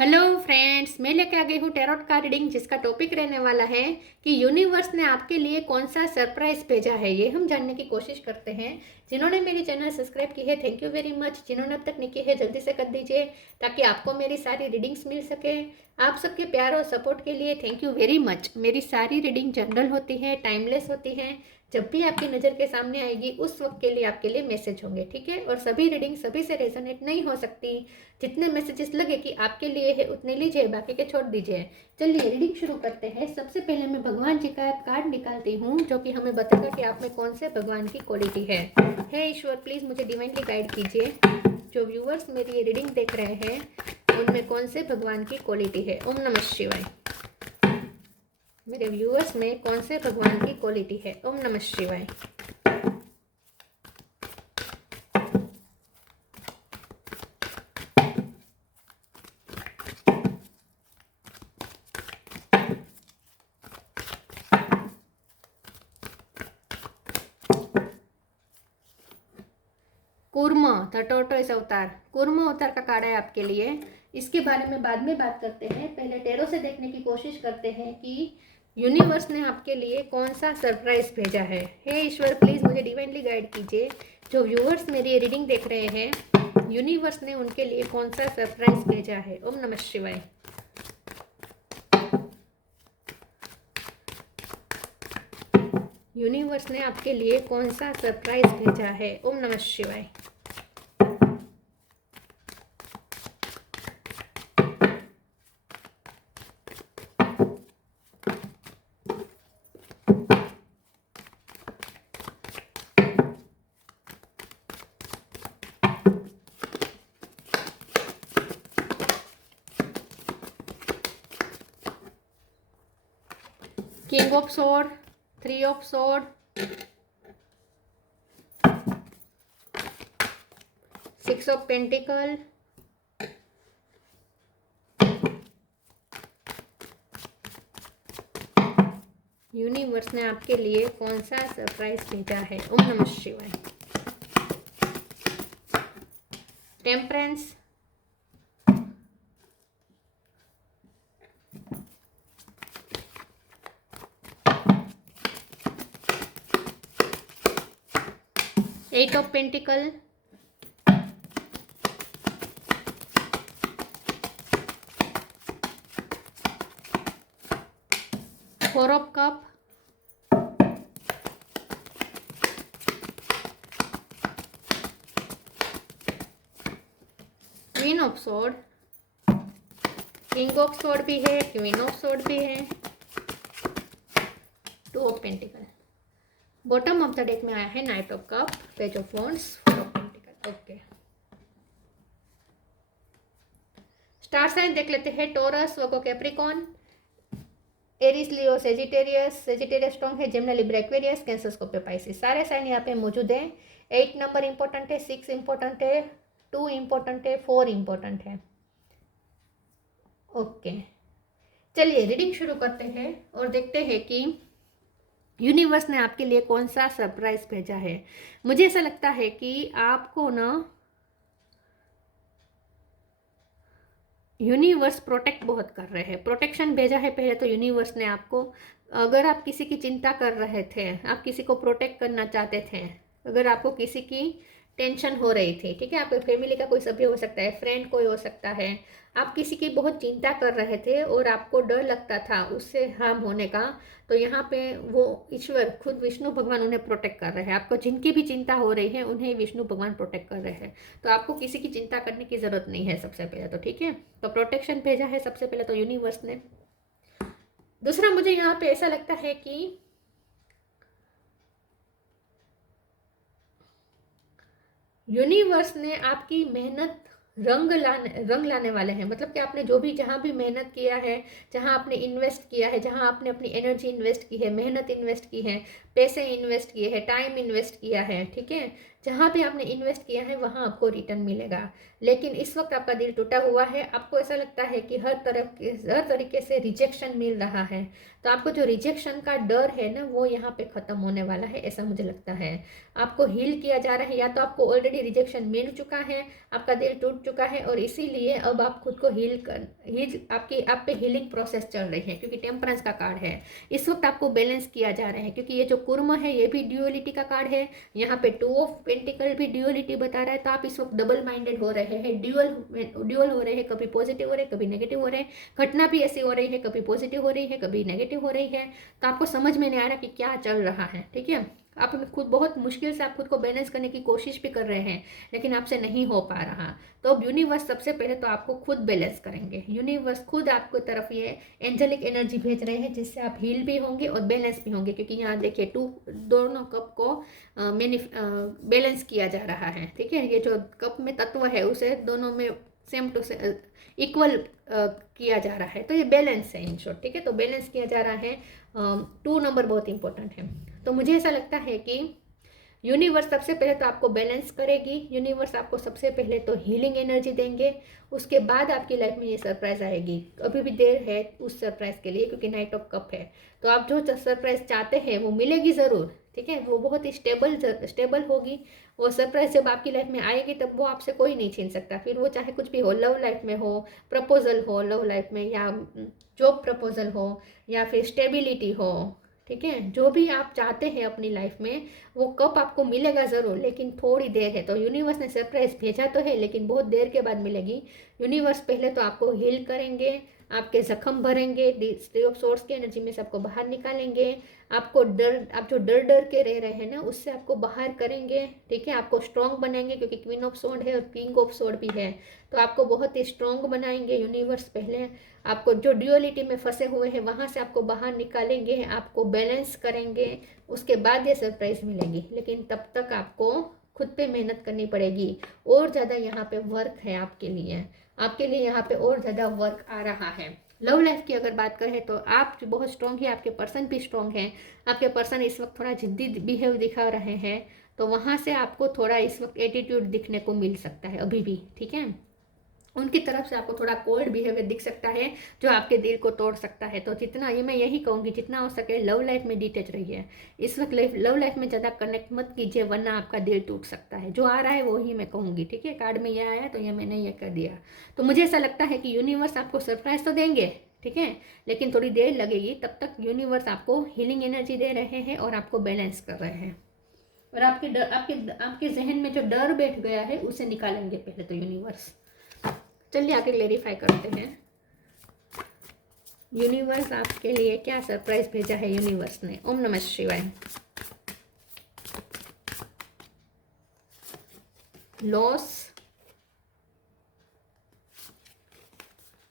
Hello friends, मैं लेके आ गई हूँ टैरोट का रीडिंग जिसका टॉपिक रहने वाला है कि यूनिवर्स ने आपके लिए कौन सा सरप्राइज भेजा है। ये हम जानने की कोशिश करते हैं। जिन्होंने मेरी चैनल सब्सक्राइब की है थैंक यू वेरी मच। जिन्होंने अब तक नहीं की है जल्दी से कर दीजिए ताकि आपको मेरी सारी रीडिंग्स मिल सके। आप सबके प्यार और सपोर्ट के लिए थैंक यू वेरी मच। मेरी सारी रीडिंग जनरल होती है, टाइमलेस होती है। जब भी आपकी नज़र के सामने आएगी उस वक्त के लिए आपके लिए मैसेज होंगे, ठीक है। और सभी रीडिंग सभी से रेजोनेट नहीं हो सकती। जितने मैसेजेस लगे कि आपके लिए है उतने लीजिए, बाकी के छोड़ दीजिए। चलिए रीडिंग शुरू करते हैं। सबसे पहले मैं भगवान जी का कार्ड निकालती हूँ जो कि हमें बताएगा कि आप में कौन से भगवान की क्वालिटी है। हे ईश्वर, प्लीज़ मुझे डिवाइनली गाइड कीजिए। जो व्यूअर्स मेरी ये रीडिंग देख रहे हैं उनमें कौन से भगवान की क्वालिटी है। ओम नमः शिवाय। मेरे व्यूअर्स में कौन से भगवान की क्वालिटी है। ओम नमः शिवाय। कूर्म द टोर्टोइस अवतार, कूर्म अवतार का कार्ड है आपके लिए। इसके बारे में बाद में बात करते हैं। पहले टेरो से देखने की कोशिश करते हैं कि यूनिवर्स ने आपके लिए कौन सा सरप्राइज भेजा है। हे ईश्वर, प्लीज़ मुझे डिवाइनली गाइड कीजिए। जो व्यूअर्स मेरी रीडिंग देख रहे हैं यूनिवर्स ने उनके लिए कौन सा सरप्राइज भेजा है। ओम नमः शिवाय। यूनिवर्स ने आपके लिए कौन सा सरप्राइज भेजा है। ओम नमः शिवाय। King of sword, three of sword, six of pentacle, universe ने आपके लिए कौन सा सरप्राइज भेजा है। ओम नमः शिवाय। Temperance, eight of pentacle, four of cup, queen of sword, king of sword भी है, क्वीन ऑफ स्वॉर्ड भी है, two of pentacle. Bottom of the deck में आया है knight of cup, page of wands, four of pentacle. Okay, star sign देख लेते हैं। Taurus, Virgo, Capricorn, Aries, Leo, Sagittarius. Sagittarius strong है, Gemini, Libra, Aquarius, Cancer, Scorpio, Pisces. सारे sign यहाँ पे मौजूद हैं। 8 नंबर इंपॉर्टेंट है, 6 इंपॉर्टेंट है, 2 इंपॉर्टेंट है, 4 इंपॉर्टेंट है। ओके, चलिए रीडिंग शुरू करते हैं और देखते हैं कि यूनिवर्स ने आपके लिए कौन सा सरप्राइज भेजा है। मुझे ऐसा लगता है कि आपको ना यूनिवर्स प्रोटेक्ट बहुत कर रहे हैं, प्रोटेक्शन भेजा है पहले तो यूनिवर्स ने आपको। अगर आप किसी की चिंता कर रहे थे, आप किसी को प्रोटेक्ट करना चाहते थे, अगर आपको किसी की टेंशन हो रही थी, ठीक है, आपके फैमिली का कोई सभ्य हो सकता है, फ्रेंड कोई हो सकता है, आप किसी की बहुत चिंता कर रहे थे और आपको डर लगता था उससे हार्म होने का, तो यहाँ पे वो ईश्वर खुद विष्णु भगवान उन्हें प्रोटेक्ट कर रहे हैं। आपको जिनकी भी चिंता हो रही है उन्हें विष्णु भगवान प्रोटेक्ट कर रहे हैं, तो आपको किसी की चिंता करने की ज़रूरत नहीं है सबसे पहले तो, ठीक है। तो प्रोटेक्शन भेजा है सबसे पहले तो यूनिवर्स ने। दूसरा, मुझे यहाँ पे ऐसा लगता है कि यूनिवर्स ने आपकी मेहनत रंग लाने वाले हैं। मतलब कि आपने जो भी जहाँ भी मेहनत किया है, जहाँ आपने इन्वेस्ट किया है, जहाँ आपने अपनी एनर्जी इन्वेस्ट की है, मेहनत इन्वेस्ट की है, पैसे इन्वेस्ट किए हैं, टाइम इन्वेस्ट किया है, ठीक है, जहाँ पे आपने इन्वेस्ट किया है वहाँ आपको रिटर्न मिलेगा। लेकिन इस वक्त आपका दिल टूटा हुआ है, आपको ऐसा लगता है कि हर तरीके से रिजेक्शन मिल रहा है, तो आपको जो रिजेक्शन का डर है ना वो यहाँ पे ख़त्म होने वाला है, ऐसा मुझे लगता है। आपको हील किया जा रहा है, या तो आपको ऑलरेडी रिजेक्शन मिल चुका है, आपका दिल टूट चुका है और इसीलिए अब आप खुद को आप पे हीलिंग प्रोसेस चल रही है, क्योंकि टेम्परेंस का कार्ड है। इस वक्त आपको बैलेंस किया जा रहा है, क्योंकि ये जो कुर्म है ये भी ड्यूअलिटी का कार्ड है, यहाँ पे 2 ऑफ पेंटिकल भी ड्यूअलिटी बता रहा है। तो आप इस वक्त डबल माइंडेड हो रहे हैं, ड्यूअल हो रहे हैं, कभी पॉजिटिव हो रहे हैं कभी नेगेटिव हो रहे हैं। घटना भी ऐसी हो रही है, कभी पॉजिटिव हो रही है कभी नेगेटिव हो रही है। तो आपको समझ में नहीं आ रहा कि क्या चल रहा है, ठीक है। आप खुद बहुत मुश्किल से आप खुद को बैलेंस करने की कोशिश भी कर रहे हैं, लेकिन आपसे नहीं हो पा रहा। तो अब यूनिवर्स सबसे पहले तो आपको खुद बैलेंस करेंगे। यूनिवर्स खुद आपको तरफ ये एंजेलिक एनर्जी भेज रहे हैं, जिससे आप हील भी होंगे और बैलेंस भी होंगे, क्योंकि यहाँ देखिए दोनों कप को बैलेंस किया जा रहा है, ठीक है। ये जो कप में तत्व है उसे दोनों में सेम टू से इक्वल किया जा रहा है, तो ये बैलेंस है इन शॉर्ट, ठीक है। तो बैलेंस किया जा रहा है, 2 नंबर बहुत इंपॉर्टेंट है। तो मुझे ऐसा लगता है कि यूनिवर्स सबसे पहले तो आपको बैलेंस करेगी, यूनिवर्स आपको सबसे पहले तो हीलिंग एनर्जी देंगे, उसके बाद आपकी लाइफ में ये सरप्राइज आएगी। अभी भी देर है उस सरप्राइज के लिए, क्योंकि नाइट ऑफ कप है। तो आप जो सरप्राइज चाहते हैं वो मिलेगी ज़रूर, ठीक है। वो बहुत ही स्टेबल होगी। वो सरप्राइज जब आपकी लाइफ में आएगी तब वो आपसे कोई नहीं छीन सकता, फिर वो चाहे कुछ भी हो, लव लाइफ में हो, प्रपोजल हो लव लाइफ में, या जॉब प्रपोजल हो, या फिर स्टेबिलिटी हो, ठीक है। जो भी आप चाहते हैं अपनी लाइफ में वो कप आपको मिलेगा ज़रूर, लेकिन थोड़ी देर है। तो यूनिवर्स ने सरप्राइज भेजा तो है, लेकिन बहुत देर के बाद मिलेगी। यूनिवर्स पहले तो आपको हील करेंगे, आपके जख्म भरेंगे, 3 ऑफ सोर्स की एनर्जी में से आपको बाहर निकालेंगे। आप जो डर के रह रहे हैं ना उससे आपको बाहर करेंगे, ठीक है। आपको स्ट्रॉन्ग बनाएंगे, क्योंकि क्वीन ऑफ सोर्ड है और किंग ऑफ सोर्ड भी है, तो आपको बहुत ही स्ट्रॉन्ग बनाएंगे यूनिवर्स। पहले आपको जो ड्यूअलिटी में फंसे हुए हैं वहाँ से आपको बाहर निकालेंगे, आपको बैलेंस करेंगे, उसके बाद ये सरप्राइज मिलेगी। लेकिन तब तक आपको खुद पे मेहनत करनी पड़ेगी, और ज़्यादा यहाँ पे वर्क है आपके लिए यहाँ पे और ज़्यादा वर्क आ रहा है। लव लाइफ की अगर बात करें तो आप बहुत स्ट्रॉन्ग है, आपके पर्सन भी स्ट्रॉन्ग हैं। आपके पर्सन इस वक्त थोड़ा जिद्दी बिहेव दिखा रहे हैं, तो वहाँ से आपको थोड़ा इस वक्त एटीट्यूड दिखने को मिल सकता है अभी भी, ठीक है। उनकी तरफ से आपको थोड़ा कोल्ड बिहेवियर दिख सकता है, जो आपके दिल को तोड़ सकता है। तो जितना ये मैं यही कहूँगी, जितना हो सके लव लाइफ में डिटेच रहिए। इस वक्त लव लाइफ में ज़्यादा कनेक्ट मत कीजिए, वरना आपका दिल टूट सकता है। जो आ रहा है वो ही मैं कहूँगी, ठीक है। कार्ड में ये आया तो ये मैंने ये कर दिया। तो मुझे ऐसा लगता है कि यूनिवर्स आपको सरप्राइज तो देंगे, ठीक है, लेकिन थोड़ी देर लगेगी। तब तक यूनिवर्स आपको हीलिंग एनर्जी दे रहे हैं और आपको बैलेंस कर रहे हैं, और आपके जहन में जो डर बैठ गया है उसे निकालेंगे पहले तो यूनिवर्स। चलिए आगे क्लेरिफाई करते हैं, यूनिवर्स आपके लिए क्या सरप्राइज भेजा है यूनिवर्स ने। ओम नमः शिवाय। Loss,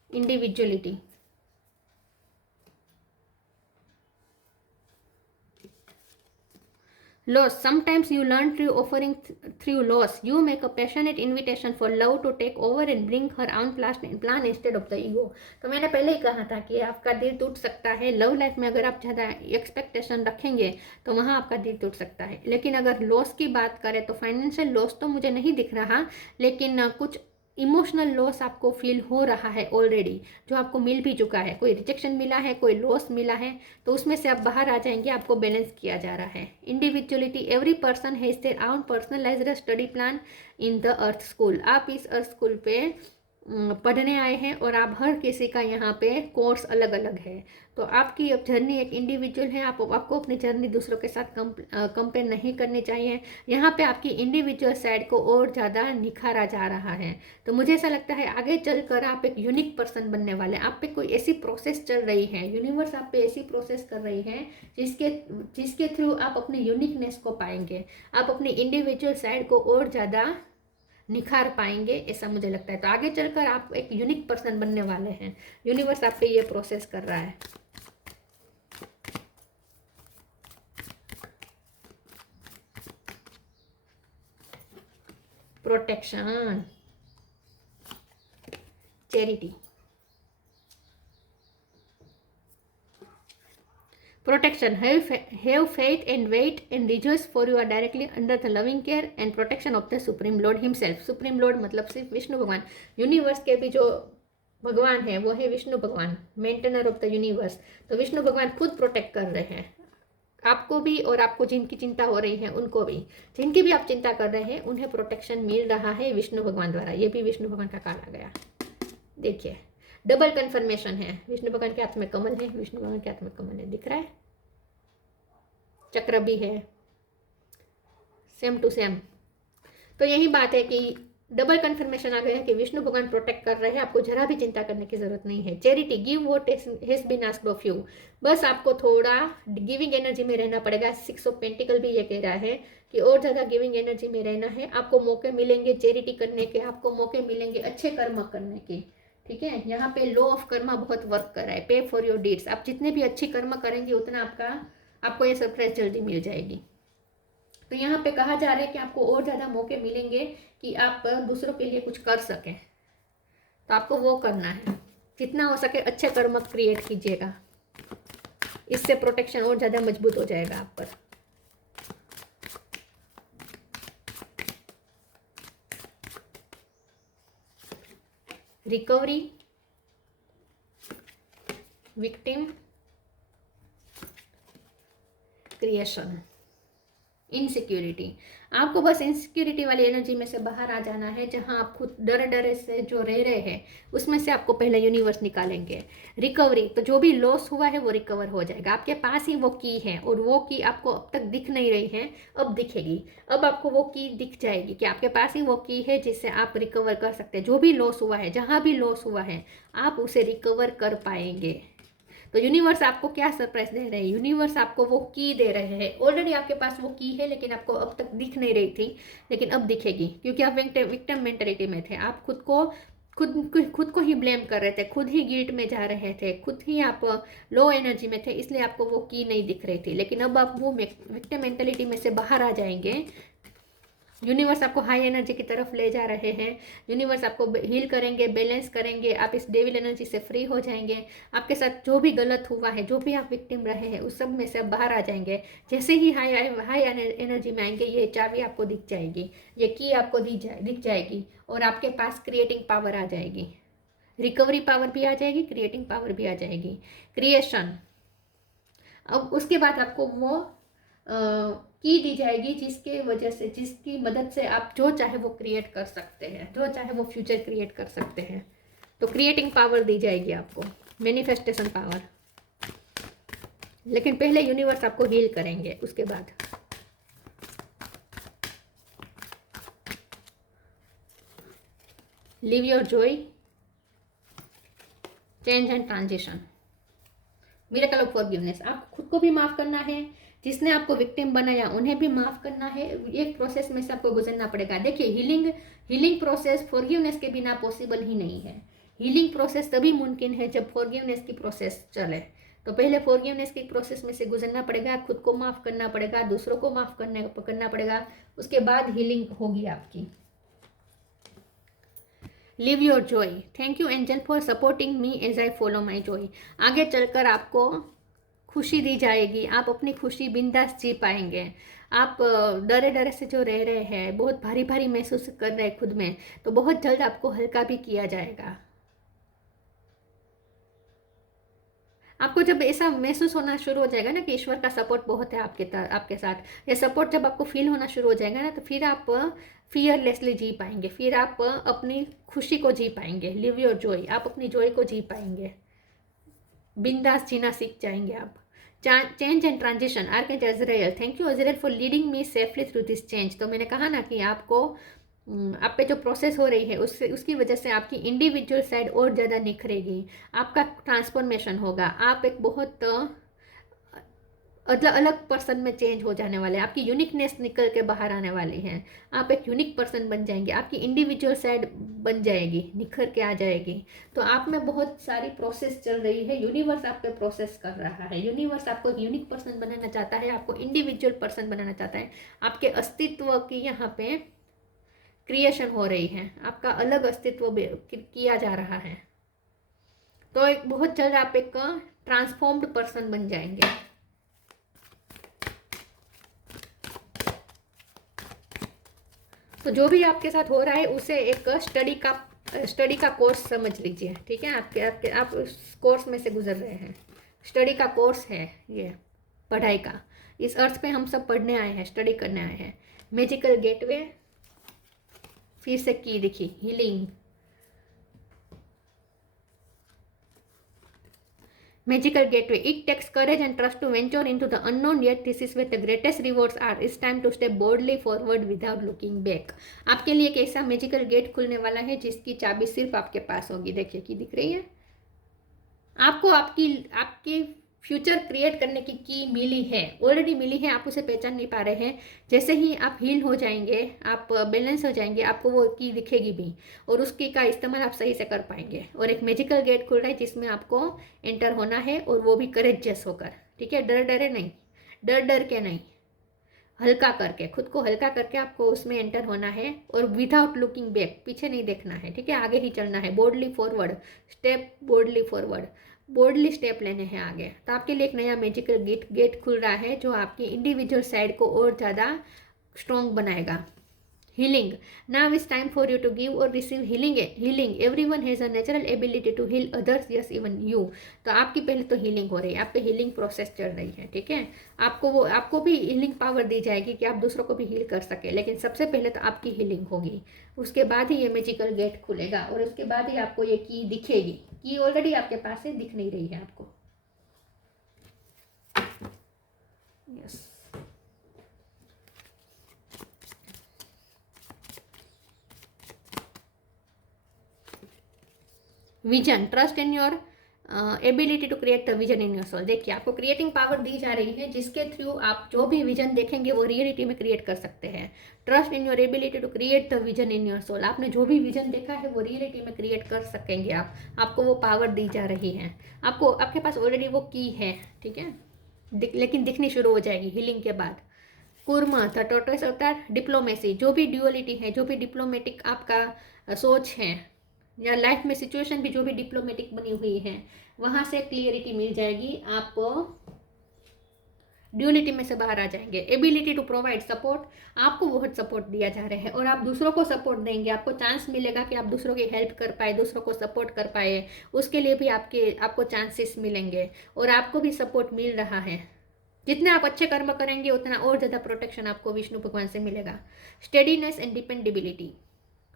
individuality, loss. Sometimes you learn through offering through loss. You make a passionate invitation for love to take over and bring her own plan instead of the ego. तो मैंने पहले ही कहा था कि आपका दिल टूट सकता है लव लाइफ में। अगर आप ज़्यादा एक्सपेक्टेशन रखेंगे तो वहाँ आपका दिल टूट सकता है। लेकिन अगर लॉस की बात करें तो फाइनेंशियल लॉस तो मुझे नहीं दिख रहा, लेकिन कुछ इमोशनल लॉस आपको फील हो रहा है ऑलरेडी, जो आपको मिल भी चुका है। कोई रिजेक्शन मिला है, कोई लॉस मिला है, तो उसमें से आप बाहर आ जाएंगे। आपको बैलेंस किया जा रहा है। Individuality, every person has their own personalised study plan in the earth school. आप इस अर्थ स्कूल पे पढ़ने आए हैं और आप हर किसी का यहाँ पे कोर्स अलग अलग है। तो आपकी अब जर्नी एक इंडिविजुअल है। आपको अपनी जर्नी दूसरों के साथ कंपेयर नहीं करनी चाहिए। यहाँ पे आपकी इंडिविजुअल साइड को और ज़्यादा निखारा जा रहा है। तो मुझे ऐसा लगता है आगे चलकर आप एक यूनिक पर्सन बनने वाले हैं। आप पे कोई ऐसी प्रोसेस चल रही है, यूनिवर्स आप पे ऐसी प्रोसेस कर रही है जिसके थ्रू आप अपने यूनिकनेस को पाएंगे, आप अपनी इंडिविजुअल साइड को और ज़्यादा निखार पाएंगे, ऐसा मुझे लगता है। तो आगे चलकर आप एक यूनिक पर्सन बनने वाले हैं। यूनिवर्स आप पे ये प्रोसेस कर रहा है। Protection, charity, Protection. Have faith and wait and rejoice, for you are directly under the loving care and protection of the Supreme Lord himself. Supreme Lord मतलब सिर्फ विष्णु भगवान, यूनिवर्स के भी जो भगवान है वो है विष्णु भगवान, मेंटेनर ऑफ द यूनिवर्स। तो विष्णु भगवान खुद प्रोटेक्ट कर रहे हैं आपको भी, और आपको जिनकी चिंता हो रही है उनको भी, जिनकी भी आप चिंता कर रहे हैं उन्हें प्रोटेक्शन मिल रहा है विष्णु भगवान द्वारा। ये भी विष्णु भगवान का कार्ड आ गया। देखिए डबल कंफर्मेशन है। विष्णु भगवान के हाथ में कमल है, विष्णु भगवान के हाथ में कमल है, दिख रहा है, चक्र भी है, सेम टू सेम। तो यही बात है कि डबल कंफर्मेशन आ गया है कि विष्णु भगवान प्रोटेक्ट कर रहे हैं, आपको जरा भी चिंता करने की जरूरत नहीं है। Charity, give what has been asked of you. बस आपको थोड़ा गिविंग एनर्जी में रहना पड़ेगा। 6 ऑफ पेंटिकल भी ये कह रहा है कि और ज़्यादा गिविंग एनर्जी में रहना है। आपको मौके मिलेंगे चैरिटी करने के, आपको मौके मिलेंगे अच्छे कर्म करने के। ठीक है, यहाँ पे लॉ ऑफ कर्मा बहुत वर्क कर रहा है। पे फॉर योर डीड्स, आप जितने भी अच्छी कर्म करेंगे उतना आपको ये सरप्राइज जल्दी मिल जाएगी। तो यहाँ पे कहा जा रहा है कि आपको और ज़्यादा मौके मिलेंगे कि आप दूसरों के लिए कुछ कर सकें, तो आपको वो करना है। जितना हो सके अच्छे कर्म क्रिएट कीजिएगा, इससे प्रोटेक्शन और ज़्यादा मजबूत हो जाएगा आप पर। Recovery, victim, creation, insecurity. आपको बस इनसिक्योरिटी वाली एनर्जी में से बाहर आ जाना है, जहां आप खुद डरे से जो रह रहे हैं उसमें से आपको पहले यूनिवर्स निकालेंगे। रिकवरी, तो जो भी लॉस हुआ है वो रिकवर हो जाएगा। आपके पास ही वो की है, और वो की आपको अब तक दिख नहीं रही है, अब दिखेगी। अब आपको वो की दिख जाएगी कि आपके पास ही वो की है जिससे आप रिकवर कर सकते हैं। जो भी लॉस हुआ है, जहाँ भी लॉस हुआ है, आप उसे रिकवर कर पाएंगे। तो यूनिवर्स आपको क्या सरप्राइज दे रहे हैं? यूनिवर्स आपको वो की दे रहे हैं। ऑलरेडी आपके पास वो की है, लेकिन आपको अब तक दिख नहीं रही थी, लेकिन अब दिखेगी, क्योंकि आप विक्टिम मेंटालिटी में थे। आप खुद को ही ब्लेम कर रहे थे, खुद ही गिल्ट में जा रहे थे, खुद ही आप लो एनर्जी में थे, इसलिए आपको वो की नहीं दिख रही थी। लेकिन अब आप वो विक्टिम मेंटालिटी में से बाहर आ जाएंगे। यूनिवर्स आपको हाई एनर्जी की तरफ ले जा रहे हैं। यूनिवर्स आपको हील करेंगे, बैलेंस करेंगे, आप इस डेविल एनर्जी से फ्री हो जाएंगे। आपके साथ जो भी गलत हुआ है, जो भी आप विक्टिम रहे हैं, उस सब में से आप बाहर आ जाएंगे। जैसे ही हाई एनर्जी में आएंगे, ये चाबी आपको दिख जाएगी, ये की आपको दिख जाएगी, और आपके पास क्रिएटिंग पावर आ जाएगी। रिकवरी पावर भी आ जाएगी, क्रिएटिंग पावर भी आ जाएगी। क्रिएशन, अब उसके बाद आपको वो की दी जाएगी, जिसकी मदद से आप जो चाहे वो क्रिएट कर सकते हैं, जो चाहे वो फ्यूचर क्रिएट कर सकते हैं। तो क्रिएटिंग पावर दी जाएगी आपको, मैनिफेस्टेशन पावर। लेकिन पहले यूनिवर्स आपको हील करेंगे, उसके बाद। Live your Joy, change and transition, miracle of forgiveness. आप खुद को भी माफ करना है, जिसने आपको विक्टिम बनाया उन्हें भी माफ करना है। एक प्रोसेस में से आपको गुजरना पड़ेगा। देखिए, हीलिंग प्रोसेस फॉरगिवनेस के बिना पॉसिबल ही नहीं है। हीलिंग प्रोसेस तभी मुमकिन है जब फॉरगिवनेस की प्रोसेस चले। तो पहले फॉरगिवनेस की प्रोसेस में से गुजरना पड़ेगा, खुद को माफ करना पड़ेगा, दूसरों को माफ करना पड़ेगा, उसके बाद हीलिंग होगी आपकी। Live your joy. Thank you angel for supporting me as I follow my joy. आगे चलकर आपको खुशी दी जाएगी, आप अपनी खुशी बिंदास जी पाएंगे। आप डरे से जो रह रहे हैं, बहुत भारी भारी महसूस कर रहे हैं खुद में, तो बहुत जल्द आपको हल्का भी किया जाएगा। आपको जब ऐसा महसूस होना शुरू हो जाएगा ना कि ईश्वर का सपोर्ट बहुत है आपके साथ, ये सपोर्ट जब आपको फील होना शुरू हो जाएगा ना, तो फिर आप फियरलेसली जी पाएंगे, फिर आप अपनी खुशी को जी पाएंगे। लिव योर जॉय, आप अपनी जॉय को जी पाएंगे, बिंदास जीना सीख जाएंगे आप। Change and transition, archangel Azrael. Thank you Azrael for leading me safely through this change. तो मैंने कहा ना कि आपको आप पे जो प्रोसेस हो रही है उसकी वजह से आपकी इंडिविजुअल साइड और ज़्यादा निखरेगी, आपका ट्रांसफॉर्मेशन होगा। आप एक बहुत अलग पर्सन में चेंज हो जाने वाले हैं, आपकी यूनिकनेस निकल के बाहर आने वाली है, आप एक यूनिक पर्सन बन जाएंगे, आपकी इंडिविजुअल साइड बन जाएगी, निखर के आ जाएगी। तो आप में बहुत सारी प्रोसेस चल रही है, यूनिवर्स आप पे प्रोसेस कर रहा है। यूनिवर्स आपको यूनिक पर्सन बनाना चाहता है, आपको इंडिविजुअल पर्सन बनाना चाहता है। आपके अस्तित्व की यहाँ पे क्रिएशन हो रही है, आपका अलग अस्तित्व किया जा रहा है। तो एक बहुत जल्द आप एक ट्रांसफॉर्म्ड पर्सन बन जाएंगे। तो जो भी आपके साथ हो रहा है उसे एक स्टडी का कोर्स समझ लीजिए, ठीक है। आप उस कोर्स में से गुजर रहे हैं, स्टडी का कोर्स है ये, पढ़ाई का। इस अर्थ पे हम सब पढ़ने आए हैं, स्टडी करने आए हैं। मैजिकल गेटवे, फिर से की देखिए, healing, Magical gateway. It takes courage and trust to venture into the unknown, yet this is where the greatest rewards are. It's time to step boldly forward without looking back. आपके लिए एक ऐसा magical gate खुलने वाला है जिसकी चाबी सिर्फ आपके पास होगी। देखिए कि दिख रही है आपको, आपकी फ्यूचर क्रिएट करने की मिली है, ऑलरेडी मिली है, आप उसे पहचान नहीं पा रहे हैं। जैसे ही आप हील हो जाएंगे, आप बैलेंस हो जाएंगे, आपको वो की दिखेगी भी, और उस की का इस्तेमाल आप सही से कर पाएंगे। और एक मैजिकल गेट खुल रहा है जिसमें आपको एंटर होना है, और वो भी करेजियस होकर, ठीक है। डरे नहीं, डर के नहीं, हल्का करके, खुद को हल्का करके आपको उसमें एंटर होना है, और विदाउट लुकिंग बैक, पीछे नहीं देखना है, ठीक है। आगे ही चलना है, boldly forward, step boldly forward, boldly step लेने हैं आगे। तो आपके लिए एक नया मैजिकल गेट खुल रहा है जो आपकी इंडिविजुअल साइड को और ज़्यादा स्ट्रॉन्ग बनाएगा। Healing. Now it's time for you to give or receive healing. Everyone has a natural ability to heal others, yes even you. तो आपकी पहले तो हीलिंग हो रही है, आप पे हीलिंग प्रोसेस चल रही है, ठीक है। आपको भी हीलिंग पावर दी जाएगी कि आप दूसरों को भी हील कर सके, लेकिन सबसे पहले तो आपकी हीलिंग होगी, उसके बाद ही ये मैजिकल गेट खुलेगा, और उसके बाद ही आपको ये की दिखेगी। की ऑलरेडी आपके पास है, दिख नहीं रही है आपको। Yes, vision, trust in your ability to create the vision in your soul. देखिए आपको क्रिएटिंग पावर दी जा रही है जिसके थ्रू आप जो भी विजन देखेंगे वो रियलिटी में क्रिएट कर सकते हैं। Trust in your ability to create the vision in your soul. आपने जो भी विजन देखा है वो रियलिटी में क्रिएट कर सकेंगे आप, आपको वो पावर दी जा रही है। आपको, आपके पास ऑलरेडी वो की है, ठीक है, लेकिन दिखनी शुरू हो जाएगी हीलिंग के बाद। कुर्मा, द टोटस होता है डिप्लोमेसी, जो भी ड्यूअलिटी है, जो भी डिप्लोमेटिक आपका सोच है, या लाइफ में सिचुएशन भी जो भी डिप्लोमेटिक बनी हुई है, वहाँ से क्लियरिटी मिल जाएगी, आप ड्यूअलिटी में से बाहर आ जाएंगे। एबिलिटी टू प्रोवाइड सपोर्ट, आपको बहुत सपोर्ट दिया जा रहा है और आप दूसरों को सपोर्ट देंगे, आपको चांस मिलेगा कि आप दूसरों की हेल्प कर पाए, दूसरों को सपोर्ट कर पाए, उसके लिए भी आपको चांसेस मिलेंगे, और आपको भी सपोर्ट मिल रहा है। जितने आप अच्छे कर्म करेंगे उतना और ज़्यादा प्रोटेक्शन आपको विष्णु भगवान से मिलेगा। स्टेडीनेस एंड डिपेंडेबिलिटी,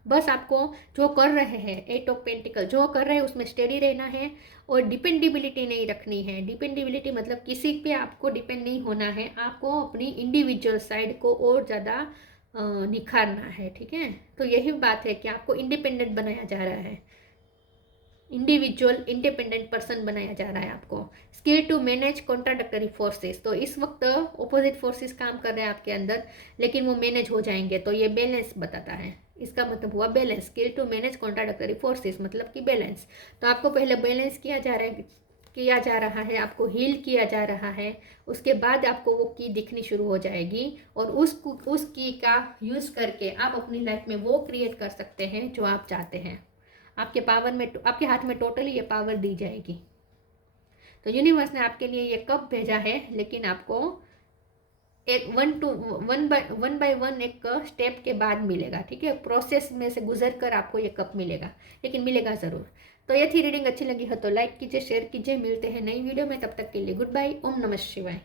बस आपको जो कर रहे हैं, 8 ऑफ पेंटिकल जो कर रहे हैं उसमें स्टेडी रहना है, और डिपेंडेबिलिटी नहीं रखनी है। डिपेंडेबिलिटी मतलब किसी पे आपको डिपेंड नहीं होना है, आपको अपनी इंडिविजुअल साइड को और ज़्यादा निखारना है, ठीक है। तो यही बात है कि आपको इंडिपेंडेंट बनाया जा रहा है, इंडिविजुअल इंडिपेंडेंट पर्सन बनाया जा रहा है आपको। Skill to manage contradictory forces, तो इस वक्त ऑपोजिट फोर्सेस काम कर रहे हैं आपके अंदर, लेकिन वो मैनेज हो जाएंगे, तो ये बैलेंस बताता है, इसका मतलब हुआ balance. Skill to manage contradictory forces मतलब कि बैलेंस। तो आपको पहले बैलेंस किया जा रहा है, आपको हील किया जा रहा है, उसके बाद आपको वो की दिखनी शुरू हो जाएगी, और उस की का यूज़ करके आप अपनी लाइफ में वो क्रिएट कर सकते हैं जो आप चाहते हैं। आपके आपके हाथ में टोटली ये पावर दी जाएगी। तो यूनिवर्स ने आपके लिए ये कब भेजा है, लेकिन आपको एक वन बाय वन एक स्टेप के बाद मिलेगा, ठीक है। प्रोसेस में से गुजर कर आपको ये कप मिलेगा, लेकिन मिलेगा ज़रूर। तो ये थी रीडिंग, अच्छी लगी हो तो लाइक कीजिए, शेयर कीजिए। मिलते हैं नई वीडियो में, तब तक के लिए गुड बाय। ओम नमः शिवाय।